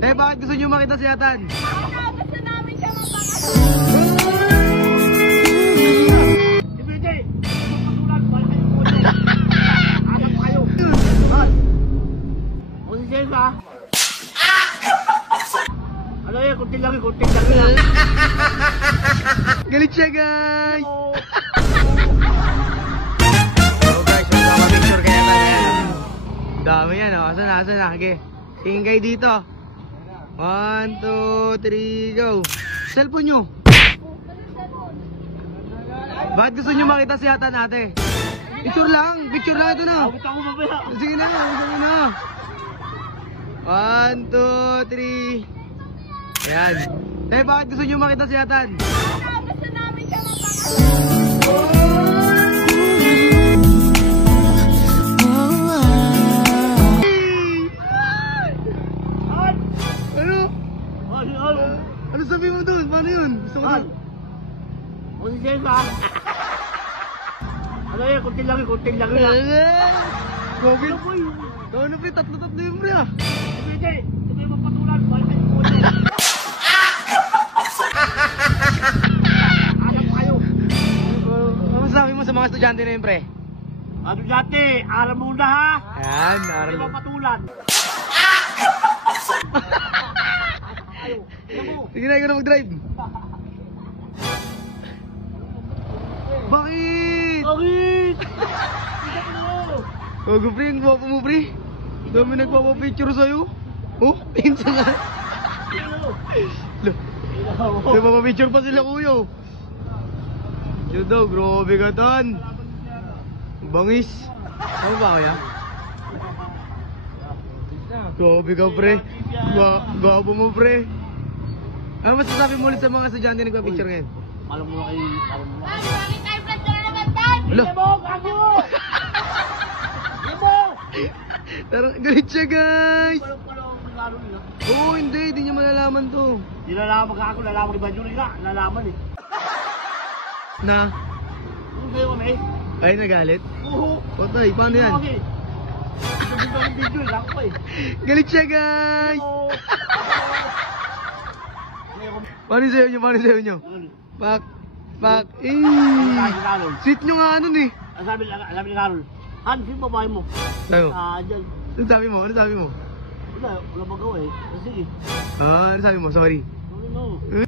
bakit gusto nyo makita si Atan? Gusto namin siya mapakasal. Si BJ, matulad, bala kayo po niyo. Anak kayo. O si Jessa. Ano yan, kunting lang yan. Galit siya, guys! So guys, magpapapicture kaya tayo. Dami yan, oh. Asan na? Okay. Tingin kayo dito. 1, 2, 3, go. Cellphone nyo. Bakit gusto nyo makita si Atan, ate? Picture lang, ito na. Awit ako mamaya. Sige na, gusto mo na. 1, 2, 3. Ayan. Bakit gusto nyo makita si Atan? Gusto namin siya mapakasal. Ano sabi mo doon? Paano yun? Gusto ko doon. O si Jessa. Ano yan, kunting lang yan. Gogil. Ano pre, tatlo yun pre ah. Si BJ, ito yung mapatulan, bala kayo po niyo. Anak kayo. Ano sabi mo sa mga estudyante na yun pre? Ano dati, alam mo na ha? Ayan, Ito aral yung mo. mapatulan. Sige na, ikaw na mag-drive. Bakit? Bakit? Gogo pre, ang gwapo mo pre. Dami nagpapapicture sa'yo. Oh, pinsa nga. Nagpapapicture pa sila kuya. Yun daw, grabe ka tan. Bangis. Ano ba kaya? Grabe ka pre. Gwapo mo pre. Ano masasabi mo ulit sa mga estudyante nagpa-picture ngayon? Alam mo na kayo, alam mo na. Bakit tayo vlog ka na naman, Tan? Alo. Hindi mo, gago! Hindi mo! Tarang galit siya guys. Walang regalo nila. Oo, hindi niya malalaman to. Hindi nalaman ka ako, nalaman iba Julie nga, nalaman eh. Na? Ano sa'yo kami? Ay, nagalit? Oo. Patay, paano yan? Okay. Sabi ko yung video, lang ko eh. Galit siya guys. Oo. Paano sa'yo nyo? Pak. Sweet nyo nga nun eh. Ang sabi ni Carol, Han, sino babae mo? Sabi mo? Dyan. Ano sabi mo? Wala magawa eh. Sige. Ano sabi mo? Sorry. No. Eh.